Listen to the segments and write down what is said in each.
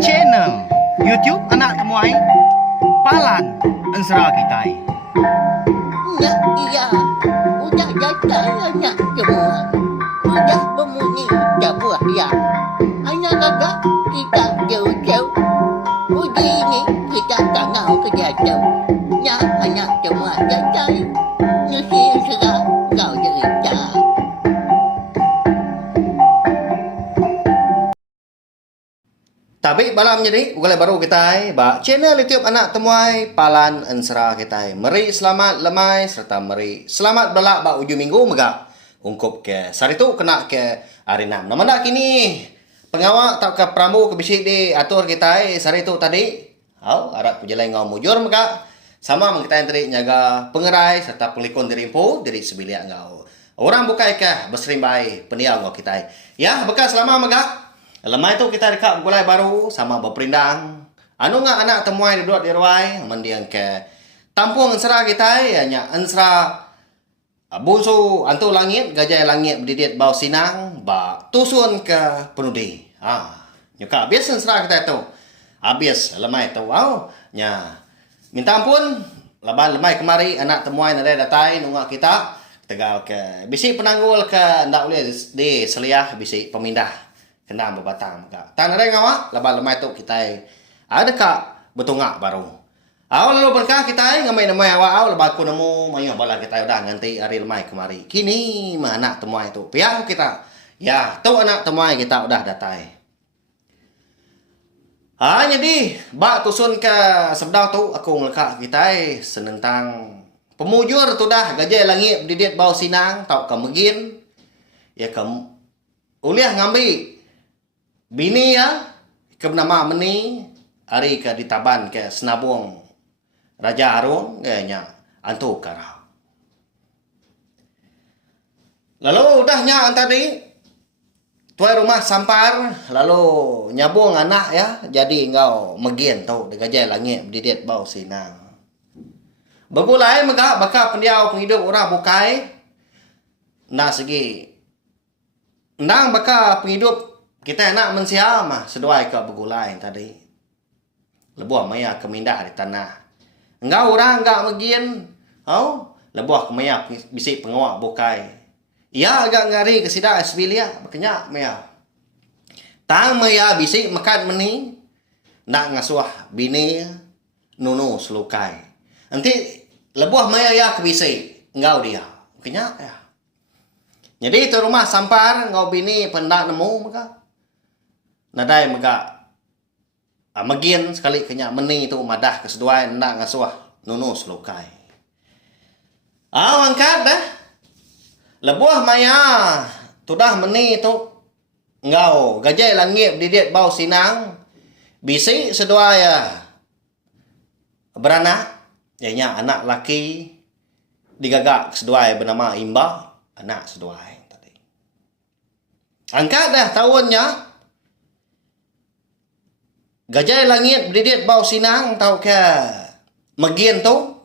channel YouTube anak temuai Palan Ensera Kitai. Ya, iya, udah datang anak semua. Udah berbunyi sebuah ya. Anak kakak kita jauh-jauh. Uji ini kita tak mau kerja jauh. Ya, anak semua datang. Nusi serah kau cerita. Tapi malam jadi bukan baru kita ba channel YouTube anak temuai Palan Ensera kita. Meri selamat lemai serta meri selamat belak ba ujung minggu mega ungkup ke sari tu kena ke hari 6. Nama dak kini pengawak tak ke pramu ke bisik di atur kita sari tu tadi. Hau arab pujelai ngau mujur mega sama kita yang tadi nyaga pengerai serta pelikon diri info diri sebiliak ngau. Orang bukai ke berserimbai peniau ngau kita. Ya bekas selama mega. Lemai tu kita dekat gulai baru sama berperindang. Anu ngak anak temuai di duduk di ruai mendiang ke tampung ensera kita hanya ensera bunsu antu langit gajah langit berdidit bau sinang ba tusun ke penudi. Nyuka habis ensera kita tu. Habis lemai tu wow nya minta ampun laban lemai kemari anak temuai nade datai nungak kita tegal ke bisi penanggul ke ndak boleh di seliah bisi pemindah kena berbatang ka. Tan ada ngawa laban lemai tu kita ada ka betungak baru. Awal lalu berkah kita ngamai namai awal lepas aku nemu mayu bala kita udah nganti hari lemai kemari. Kini mah anak temuai tu. Pihak kita. Ya, tu anak temuai kita udah datai. Jadi bak tusun ke sebdau tu aku ngelakak kita senentang pemujur tu dah gajah langit didit bau sinang tau ke megin. Ya ke uliah ngambil bini ya ke nama meni hari ke ditaban ke senabung Raja Arung nya antu kara. Lalu udahnya tadi tuai rumah sampar lalu nyabung anak ya jadi engkau megin tau de gajah langit berdidit bau sinang. Begulai mega baka pendiau penghidup orang bukai na segi ndang baka penghidup kita nak mensiam seduai ke begulai tadi. Lebuah maya kemindah di tanah. Engkau orang enggak megin. Lebuah kemaya bisik pengawak bukai. Ia agak ngari ke sida asbilia makanya maya. Tang maya bisik makan meni nak ngasuh bini nunu selukai. Nanti lebuah maya ya ke bisik engkau dia. Makanya ya. Jadi itu rumah sampar ngau bini pendak nemu maka nadai mega megin sekali kenya meni itu madah keseduai ndak ngasuh nunu selukai. Angkat dah. Lebuah maya tudah meni itu engkau gajah langit didit bau sinang bisi seduai beranak yainya anak laki digagak seduai bernama Imba anak seduai tadi. Angkat dah tahunnya gajah langit berdidit bau sinang tau ke megin tu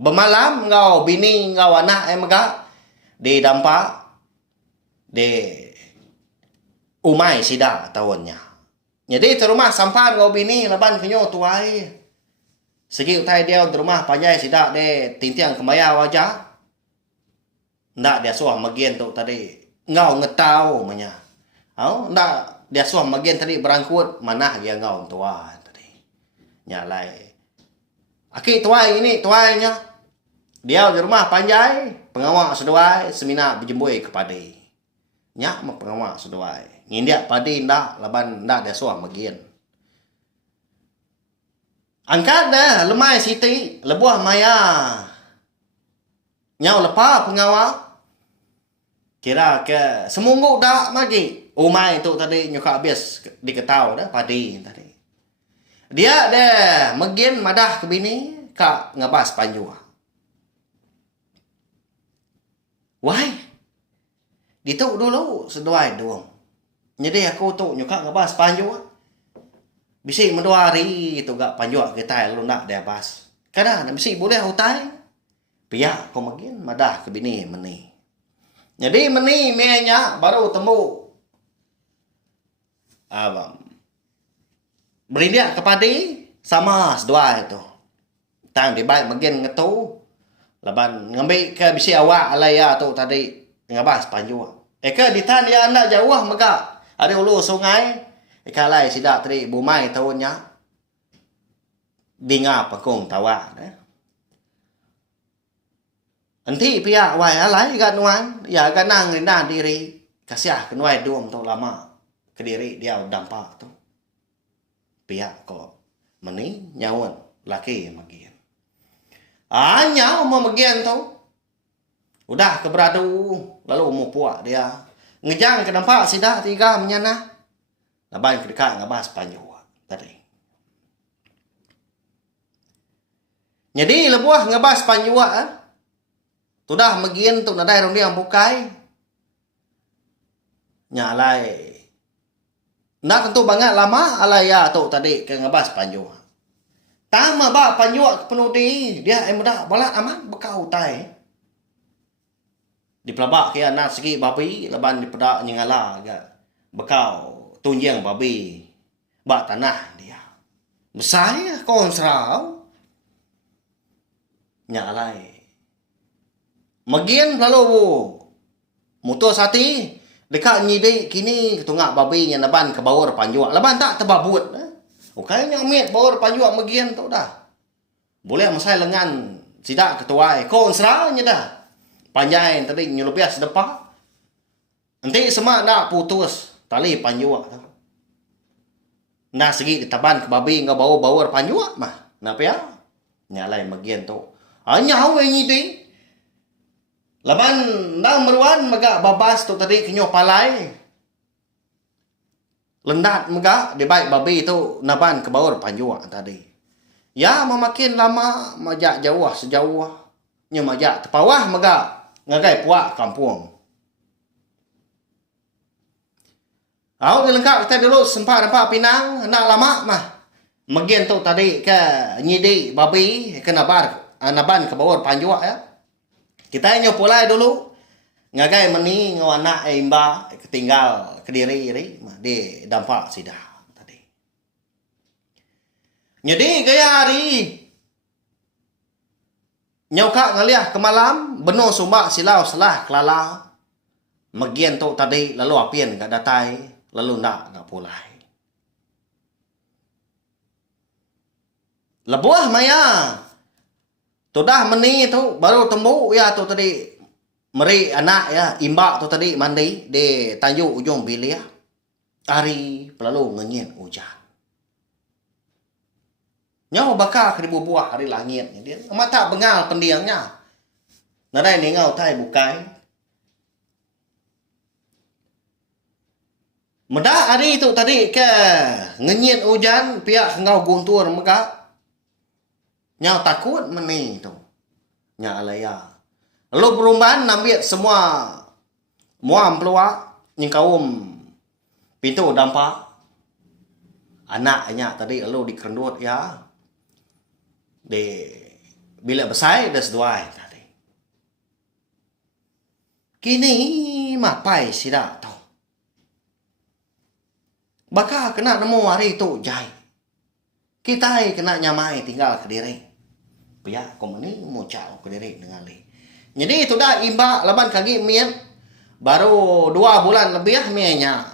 bemalam ngau bini ngau anak mega di dampak di umai sida tahunnya. Jadi tu rumah sampan ngau bini laban kenyo tuai. Segi utai dia di rumah panjai sida de tintiang kemaya wajah. Ndak dia suah megin tu tadi ngau ngetau manya. Ndak dia suah bagian tadi berangkut mana dia ngau tua tadi nyalai aki tuai ini tuainya dia di rumah panjai pengawak seduai semina berjembui kepada nyak mah pengawak seduai ngindiak padi ndak laban ndak dia suah bagian angkat dah lemai siti lebuah maya nyau lepa pengawak kira ke semunggu dak magi umai itu tadi nyuka habis diketau dah padi tadi. Dia deh megin madah ke bini kak ngebas panju. Why? Dituk dulu seduai doang. Jadi aku tu nyuka ngebas panju. Bisik mendua hari itu gak panju kita lalu nak dia bas. Kadang bisik boleh hutai. Pihak kau megin madah ke bini meni. Jadi meni menya baru temu beri dia kepada sama sedua itu. Tang di baik bagian ngetu. Laban ngambil ke bisi awak alaya tu tadi ngabas panjua. Eka ditan dia anak jauh mega. Ada ulu sungai. Eka lai sidak tadi bumai tahunnya. Dinga pakung tawa. Nanti pihak wai alai kat nuan. Ya ganang rendah diri. Kasiah kenuai duam tu lama. Kediri dia dampak tu. Pihak kok. Meni nyawan. Laki magian. Nyaw memegian tu. Udah keberadu. Lalu mau puak dia. Ngejang ke nampak sidak tiga menyana. Laban ke dekat ngabas panjua. Tadi. Jadi lebuah ngabas panjua. Tudah megian tu nadai rong dia bukai. Nyalai. Nak tentu banget lama alaya tu tadi ke ngabas panjua. Tama ba panjua penuh di dia mudah balat aman bekau tai. Di pelabak ke anak segi babi leban di pedak nyengala ga bekau tunjang babi ba tanah dia. Besar ya kon serau. Nyalai. Magian lalu mutus hati dekat nyidi kini ketungak babi yang naban ke bawah panjua. Leban tak terbabut. Kayaknya amit bawah panjua magian tu dah. Boleh masai lengan sidak ketuai. Kon seraunya dah. Panjai tadi nyulupias depan. Nanti semua nak putus tali panjua tu. Nah segi ditaban ke babi ngau bawah panjua mah. Napa ya? Nyalai magian tu. Hanya hawe nyidi. Laban nang meruan maga babas tu tadi kenyo palai. Lendat maga di baik babi tu naban ke bawah panjua tadi. Ya memakin lama majak jauh sejauh. Nya majak tepawah maga ngagai puak kampung. Au dilengkap kita dulu sempat nampak pinang nak lama mah. Magian tu tadi ke nyidi babi ke naban ke bawah panjua ya. Kita nyo pulai dulu. Ngagai meni ngau anak imba ketinggal kediri ri di dampak sidah tadi. Jadi gaya hari nyauka ngaliah ke malam beno sumbak silau selah kelala. Magian tu tadi lalu apian gak datai lalu nak gak pulai. Lebuah maya. Tudah meni tu baru temu ya tu tadi meri anak ya imba tu tadi mandi di Tanjung Ujung Bilia. Hari lalu ngenyit hujan. Nyawa bakar ke buah hari langit dia. Mata bengal pendiangnya. Nadai ningau tai bukai. Medah hari tu tadi ke ngenyit hujan pihak ngau guntur megak. Nyau takut meni tu. Nya alaya. Lalu perubahan nambiat semua muam peluak yang kaum pintu dampak. Anaknya tadi lalu dikerendut ya. Di bila besar dah seduai tadi. Kini mapai sidak tau. Bakal kena nemu hari tu jai. Kita kena nyamai tinggal ke diri. Pihak komuni mau cau ke diri dengan li. Jadi itu dah imba laban kaki mian. Baru 2 bulan lebih mianya.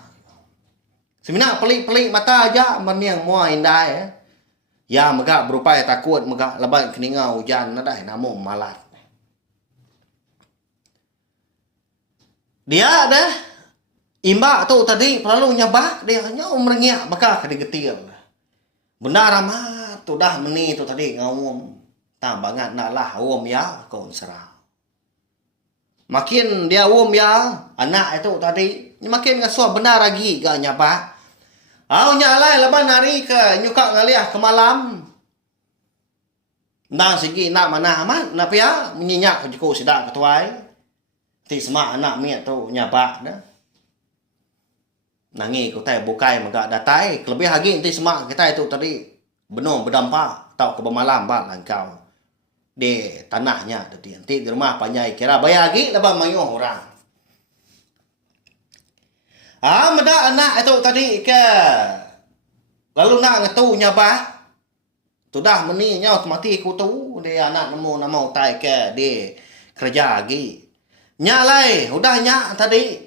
Sebenarnya pelik-pelik mata aja meniang mua indah ya. Ya megak berupaya takut megak laban keninga hujan nadai namu malat. Dia dah imba tu tadi perlu nyabak dia nyau merengiak bakal kedegetil. Benar amat tu dah meni tu tadi ngawum. Tak banget nak lah awam ya kon serah. Makin dia awam ya anak itu tadi makin ngasuh benar lagi gak nyapa. Au nyalai leban hari ke nyuka ngaliah ke malam. Nang segi nak mana amat napa ya menyenyak ke jiko sidak ketuai. Ti semak anak miat tu nyapa dah. Nangi ku tai bukai megak datai lebih lagi ti semak kita itu tadi benom berdampak tau ke bermalam ba langkau. Di tanahnya tadi nanti di rumah panjai kira bayar lagi lepas mayuh orang. Meda anak itu tadi ke Lalu nak ngetu nyabah. Tu dah meni nyau mati ku tu. Dia anak nemu nama utai ke. Dia kerja lagi. Nyak lai. Udah nyak tadi.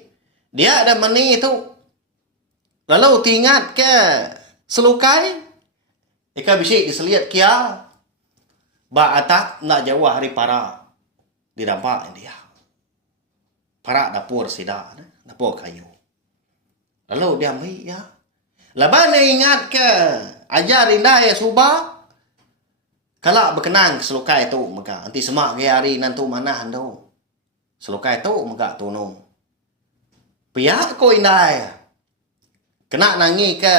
Dia ada meni tu. Lalu tingat ke. Selukai. Ika bisik diseliat kia. Ba atap nak jauh hari para. Didampak dia. Para dapur sida. Dapur kayu. Lalu dia ambil ya. Laban dia ingat ke. Ajar indah ya subah. Kalau berkenang selukai tu maka nanti semak ke hari nantu mana tu. Selukai tu maka tunung. Pihak ko indah. Kena nangi ke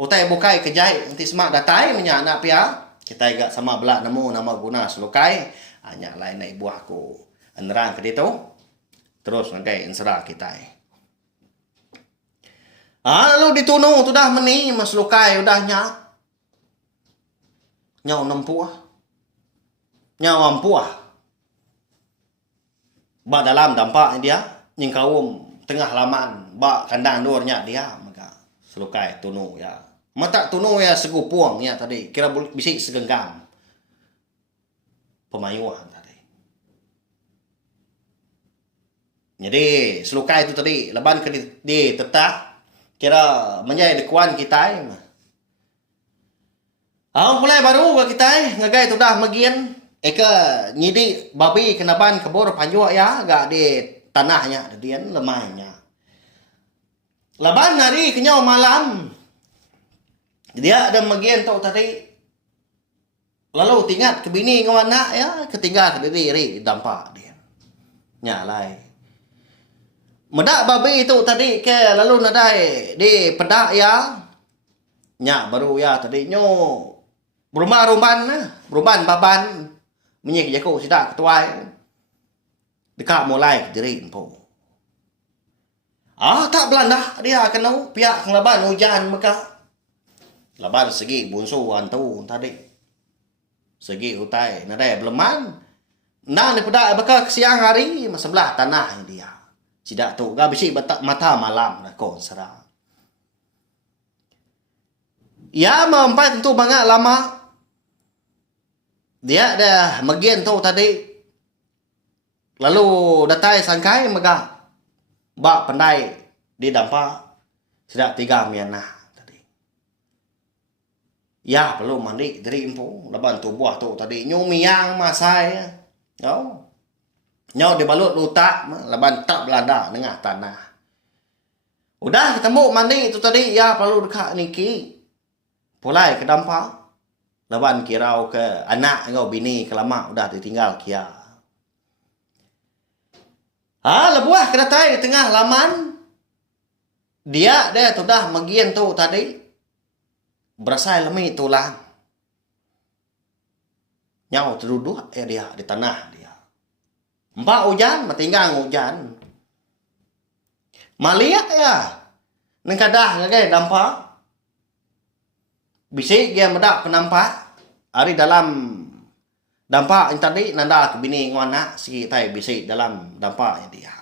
utai bukai kejai nanti semak datai menyak nak pihak. Kita agak sama belak nemu nama guna selukai. Hanya lain naik buah ko. Anerang ke dia tu. Terus ngagai insera kita. Lalu ditunung tu dah meni mas selukai udah nyak. Nyau nempuah. Nyau ampuah. Ba dalam dampak dia. Nying kaum tengah laman. Ba kandang dornya dia. Maka selukai tunu ya. Mata tunu ya segupuang ya tadi. Kira bisik segenggam. Pemayuan tadi. Jadi selukai itu tadi. Leban ke di tetap. Kira menjadi dekuan kita. Mulai baru ke kita ngagai tu dah magian eka nyidi babi kenaban kebor panjua ya gak di tanahnya dian lemahnya. Laban hari kenyau malam dia ada magian tu tadi lalu tingat ke bini ngawan anak ya ketinggal ke diri dampak dia nyalai. Medak babi itu tadi ke lalu nadai di pedak ya nya baru ya tadi nyo Beruban baban. Menyik jaku sidak ketuai. Dekat mulai diri po. Tak belanda dia kena pihak laban hujan maka. Laban segi bunsu hantu tadi. Segi utai nadai beleman. Nang daripada bakal siang hari sebelah tanah dia. Sidak tu gak bisi mata malam nak kon serang. Ya mempai tentu banyak lama. Dia dah magian tu tadi. Lalu datai sangkai megah. Bak pandai didampak. Sudah 3 mianah tadi. Ya perlu mandi dari impu. Laban tu buah tu tadi. Nyu miang masai. Nyu dibalut lutak. Laban tak belanda tengah tanah. Udah ketemu mandi tu tadi. Ya perlu dekat niki. Pulai ke dampak. Laban kirau ke anak kau bini kelamak udah ditinggal kia. Lebuah ke datai di tengah laman. Dia sudah magian tu tadi. Berasai lemi tulang. Nyau teruduk dia di tanah dia. Empat hujan, matinggang hujan. Maliak ya. Nengkadah ngagai dampak. Bisik dia medak penampak. Hari dalam dampak yang tadi nanda ke bini ngwana sikit tai bisik dalam dampak dia.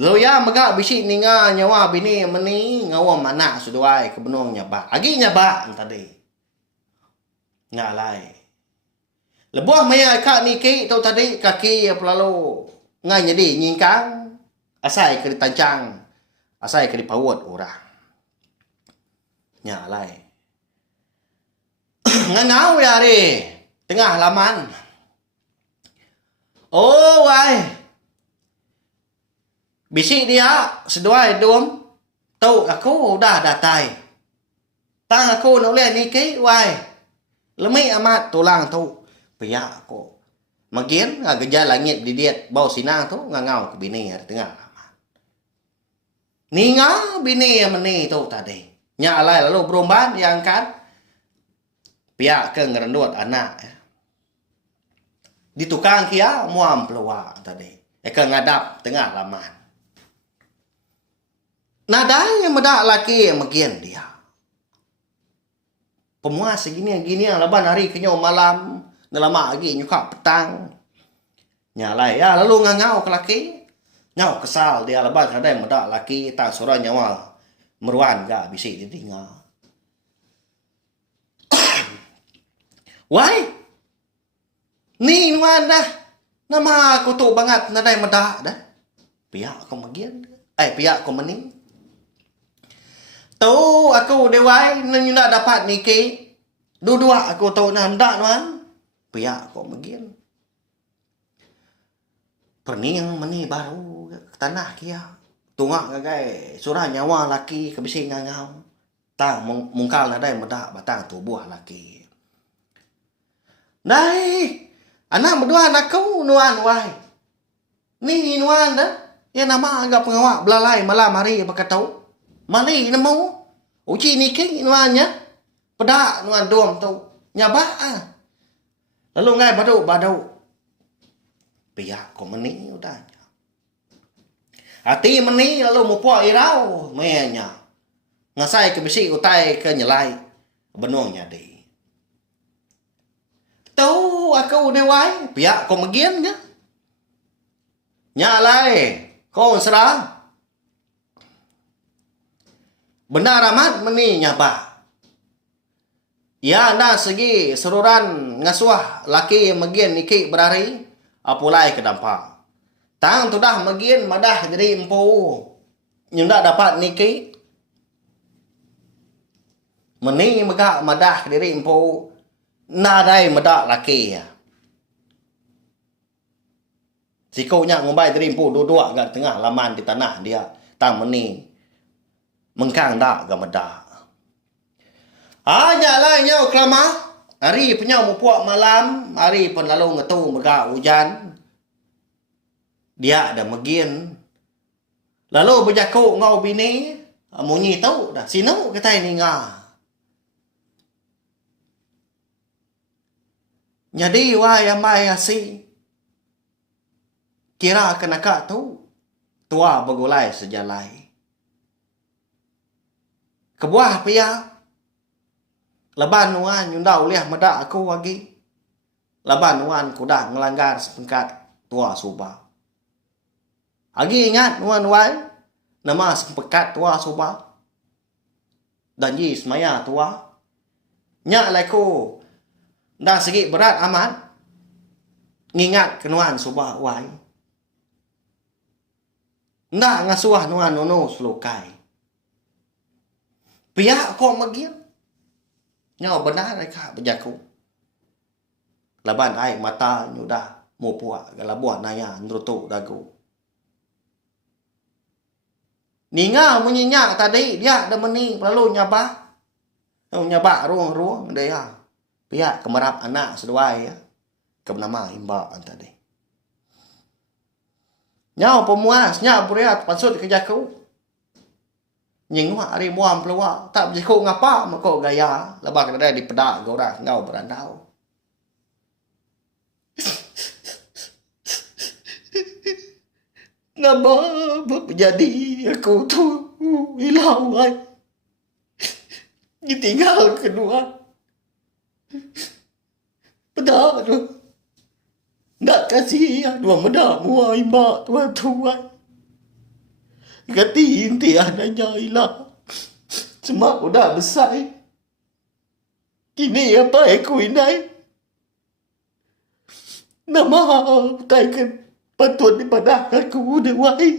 Lalu ya megak bisik ninga nyawa bini meni ngawam anak suduai ke benung nyabak. Agi nyabak yang tadi. Ngalai. Lebuah maya kak niki tu tadi kaki pelalu ngai jadi nyingkang asai ke ditancang asai ke dipawut orang. Nyalai. Ngangau ya re. Tengah laman. Wai. Bisik dia seduai dum. Tahu aku dah datai. Tang aku nak boleh niki wai. Lemi amat tulang tu. Pihak aku. Magian gejal langit didiet bau sinang tu ngangau ke bini di tengah laman. Ninga bini yang meni tu tadi. Nyalai lalu berumban yang kan pihak ke ngerendut anak ya. Di tukang kia muam peluang tadi. Eka ngadap tengah laman. Nadai yang medak laki yang magian dia. Pemuas segini yang leban hari kenyau malam. Ngelama lagi nyukap petang. Nyalai ya lalu ngangau ke laki. Nyau kesal dia leban kadang medak laki tak surah nyawa. meruan ga bisi di tinga. Wai. Ni nuan dah. Nama aku tu banget nadai medak dah. Pihak aku magian. Pihak aku mening. Tu aku dewai nak dapat niki. Dua-dua aku tahu nak mendak nuan. Pihak aku magian. Pening meni baru ke tanah kia. Tungak gagai surah nyawa laki kebisi ngangau. Tang mungkal nadai medak batang tubuh laki. Dai, anak berdua anakku nuan wai. Ni nuan dah. Ya nama agak pengawak belalai malam hari berkatau. Mari nemu. Uci niki nuannya. Pedak nuan dom tu. Nyabak ah. Lalu ngai badau. Pihak ko meni udah. Hati meni lalu mupuak irau. Menya. Ngasai ke besi utai ke nyelai. Benuangnya deh. Tahu aku dewai. Pihak ko magian nya. Nyalai. Kau serah. Benar amat meni nyabak. Ya anda segi seruran ngasuah laki magian niki berari. Apulai ke dampak. Tang tu dah magian madah jadi empu. Nhưng tak dapat niki. Meni megak madah diri empu. Nadai medak laki ya. Sikonya ngumbai diri empu dua-dua kat tengah laman di tanah dia. Tang meni. Mengkang dak ga medak. Ajak lah nyau kelama. Hari penyau mupuak malam. Hari pun lalu ngetu megak hujan. Dia ada magian. Lalu berjakuk ngau bini. Munyi tahu dah. Sinu kata ini ngah. Jadi wahai amai asi. Kira kena kak tu. Tua bergulai sejalai. Kebuah pihak. Laban nuan yundau liah medak aku lagi. Laban nuan kuda ngelanggar sepengkat tua subah. Agi ingat nuan wai. Nama sepengkat tua subah. Dan ji semaya tua. Nyak laiku. Dah segi berat amat. Ngingat ke nuan subah wai. Ndak ngasuah nuan nono selukai. Pihak kau magian. Nyau benar mereka berjaku. Laban air mata nyudah mupuak galabuan naya nrutuk dagu. Ninga menyenyak tadi dia dah meni lalu nyabak. Nyabak ruang-ruang dia. Pihak kemerap anak seduai ya. Kebernama Imba tadi. Nyau pemuas, nyau buriat pansut kejaku. Nying wak hari muam peluak. Tak berjaku ngapa mako gaya. Lebak ada di pedak gorah ngau berandau. Nama menjadi aku tu hilang ay. Ditinggal kedua. Pedak tu. Nak kasih dua medak muai mak tuan-tuan. Gati inti adanya hilang. Semak udah besar. Kini apa aku ini? Nama taikan patut daripada aku dewai.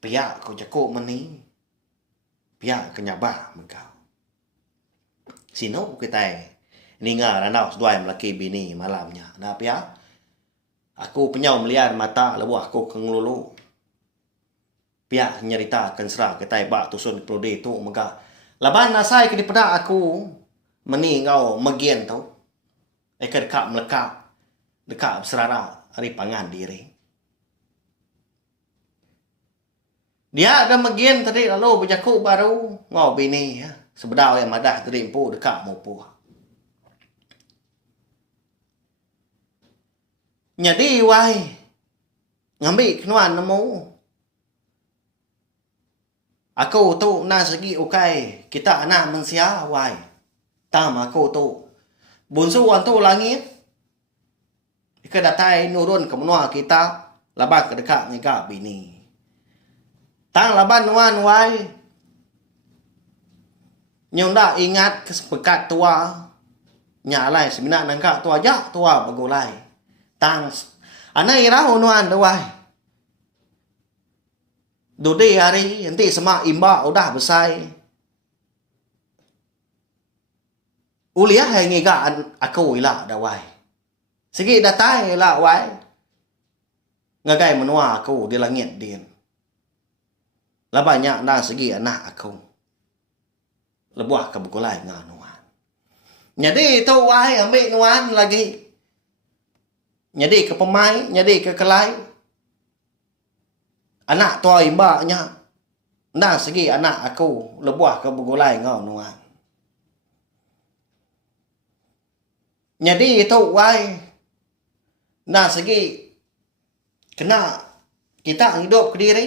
Pihak kau jakuk meni. Pihak kenyabah mengkau. Sino kita ninga ranau seduai melaki bini malamnya. Nah pihak. Aku penyau melihat mata lebuh aku kengelulu. Pihak nyerita akan serah kita bak tusun di prodi tu megah. Laban nasai ke di pedak aku meni ngau magian tu. Eka dekat melekat. Dekat berserara hari pangan diri. Dia ada magian tadi lalu berjakuk baru ngau bini ya. Sebedau yang madah tadi empu dekat mupuh. Jadi wai ngambil kenuan nemu. Aku tu nak segi ukai kita anak manusia wai. Tam aku tu bunsu tu langit. Ika datai nurun ke menua kita laban kedekak ngigak bini. Tang laban nuan wai. Nyonda ingat kesepekat tua. Nyalai semina nangka tua jak tua bagulai. Tang anai rau nuan dawai. Dudi hari nanti semak imba udah besai. Uliah yang ngigak aku ila dawai. Segi datai ila wai. Ngagai menua aku di langit din. Labanyak dah segi anak aku. Lebuah ke bagulai ngah nuan. Jadi tu wai ambil nuan lagi. Jadi ke pemai, jadi ke kelai. Anak tua imbaknya. Nah segi anak aku lebuah ke bagulai ngah nuan. Jadi itu wai. Nah segi kena kita hidup ke diri.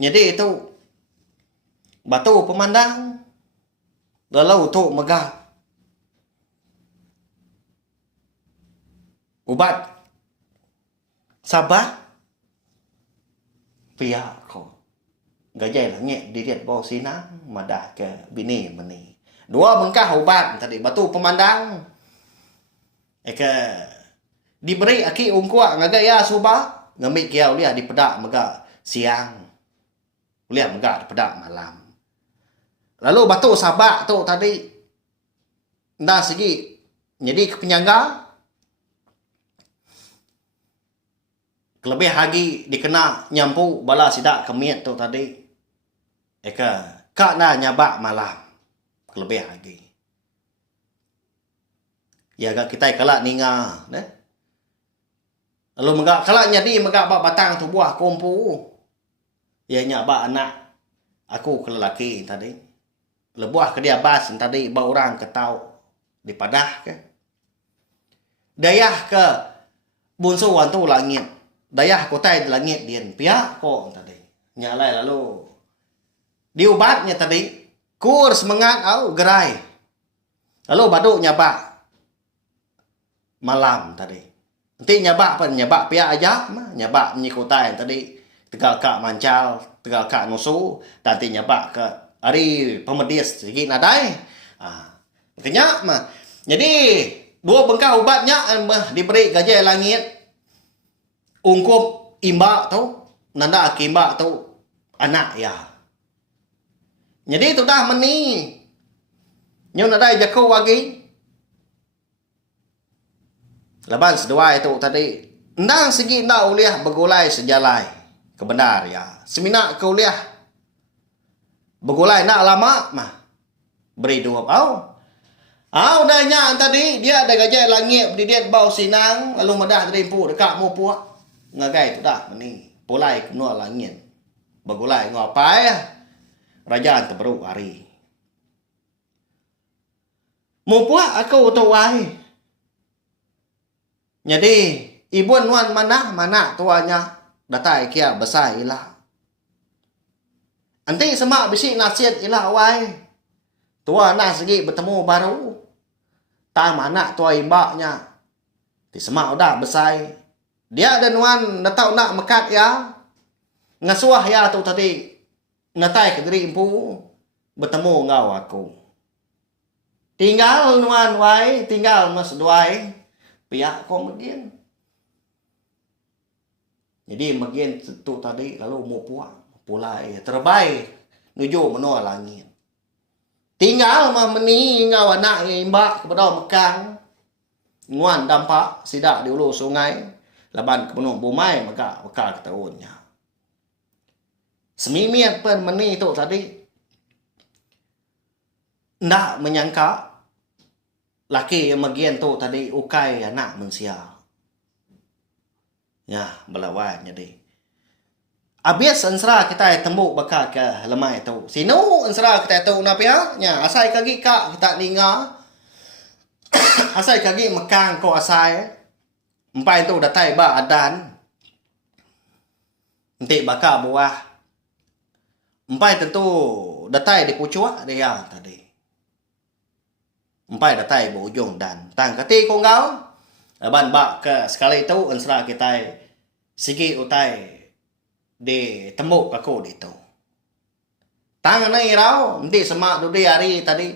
Jadi itu batu pemandang dalau tu megah. Ubat sabar pia ko gajai langit diriat bau sinang madah ke bini meni. Dua bengkah ubat tadi batu pemandang. Eka diberi aki ungkuak ngagaya subah ngambil kiau lihat di pedak mega siang. Lihat mega di pedak malam. Lalu batu sabak tu tadi nda segi jadi kepenyangga. Kelebih lagi dikena nyampu bala sidak kemiat tu tadi. Eka kak na nyabak malam. Kelebih lagi. Ya agak kita kalak ninga, ne? Lalu megak kalak nyadi megak bak batang tu buah kompu. Ya nyabak anak aku ke lelaki tadi. Lebuah ke dia bas tadi ba orang ketau di padah ke. Dayah ke bunsu wantu langit. Dayah kotai di langit dian pihak ko tadi. Nyalai lalu diubatnya tadi. Kur semangat au gerai. Lalu baduk nyabak malam tadi. Nanti nyabak apa? Nyabak pihak aja mah. Nyabak nyikotai tadi. Tegal kak mancal, tegal kak nusu. Nanti nyabak ke hari pemedis sedikit nadai. Kenyak mah. Jadi dua bengkah ubatnya diberi gajah langit. Ungkup imbak tu. Nanda akimbak tu anak ya. Jadi tu dah meni. Nyon ada jaku lagi. Laban sedua itu tadi. Ndang segi ndak uliah begulai sejalai. Kebenar ya. Semina ke uliah. Begulai nak lama mah. Beri dua au. Au danya tadi dia ada gajah langit berdiri bau sinang lalu medah terimpu dekat mu puak. Ngagai tu dah meni. Pulai ke nual langit. Begulai ngapai? Rajaan terbaru hari. Mupuak aku tuai. Jadi ibu nuan mana tuanya datai kia besar ilah. Nanti semak bisi nasihat ilah wai. Tua nak segi bertemu baru. Tak mana tua ibaknya. Di semak udah besar. Dia ada nuan datau nak mekat ya. Ngasuah ya tu tadi. Natai ke diri impu bertemu ngau aku. Tinggal nuan wai, tinggal mas duai. Pihak kau megian. Jadi megian tu tadi lalu mau puak. Pulai terbaik nuju menua langit. Tinggal mah meni ngau anak imbak kepada mekang. Nguan dampak sidak di ulu sungai. Laban ke penuh bumai maka ke tahunnya. Semimiat pun meni tu tadi. Ndak menyangka. Laki yang magian tu tadi ukai anak manusia. Ya, belawan jadi. Abis ansra kita tembuk baka ke lemai tu. Sino ansra kita tu napa ya? Ya, asai kagi kak kita ninga. Asai kagi mekang ko asai. Empai tu datai ba adan. Nanti baka buah. Empai tentu datai di pucua dia tadi. Empai datai berujung dan tang kati kau ngau. Laban bak ke sekali itu ensra kita sigi utai di tembuk aku di itu. Tangan ni rau nanti semak dudi hari tadi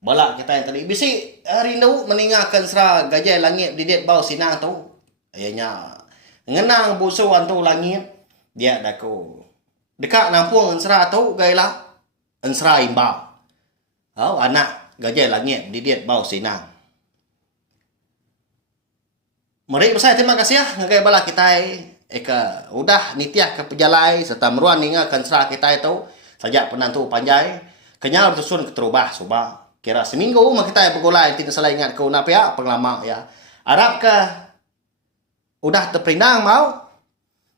balak kita yang tadi bisi rindu meninggalkan sera gajah langit didet bau sinang tu. Ayahnya ngenang busuan tu langit dia daku dekat nampung ensra tu gailah ensra imba. Anak gajah langit didet bau sinang. Mari besar terima kasih ya ngagai bala kita udah nitiah ke pejalai serta meruan ninggalkan serah kita itu sajak penantu panjai kenyal bersusun keterubah subah kira seminggu mah kita bergolai tidak salah ingat ke una pihak pengelama ya Arab ke udah terperinang mau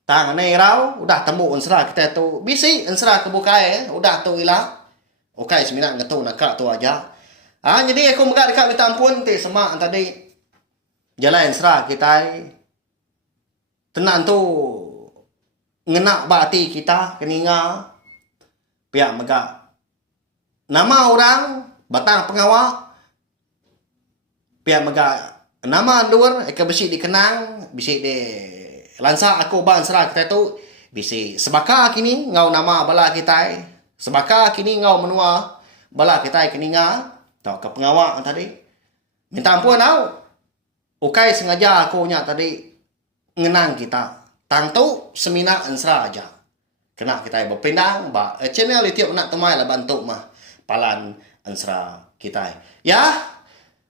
tang nei rau udah temu ensra kita itu bisi ensra kebukai udah tu ilah okai semina ngatu nak tu aja jadi aku megak dekat minta ampun ti semak tadi jalan serah kita tenang tu ngenak bati kita keninga pihak megak nama orang batang pengawak pihak megak nama luar besi dikenang bisi di lansa aku ban serah kita tu bisi sebaka kini ngau nama bala kita sebaka kini ngau menua bala kita keninga tau ke pengawak tadi minta ampun tau. Ukai sengaja aku nya tadi ngenang kita. Tang tu semina ensra aja. Kena kita berpindang ba channel tiap nak temai lah bantu mah palan ensra kita. Ya.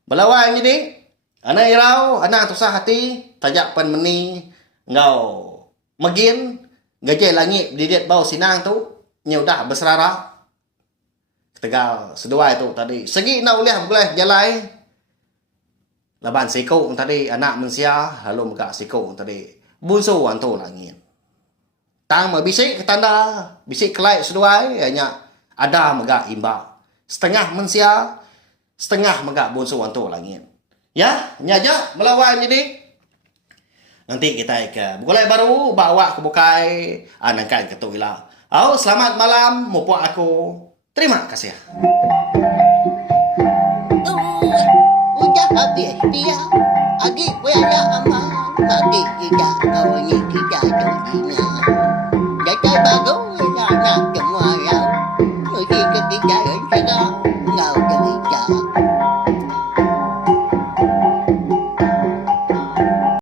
Belawai jadi ana irau ana tusah hati tajak pan meni ngau megin gajah langit didet bau sinang tu nyudah berserara. Tegal sedua itu tadi. Segi nak ulih boleh jalai. Laban siko tadi anak manusia lalu megak siko tadi bunsu antu langit. Tang ma bisik ketanda bisik kelai seduai hanya ada megak imba. Setengah manusia setengah megak bunsu antu langit. Ya, nyaja melawan jadi. Nanti kita ke bukulai baru bawa ke bukai anangkan ke tuila. Selamat malam mupu aku. Terima kasih. Habis dia adik wala aman adik tidak kawin kita jadinya jajai baru nak semua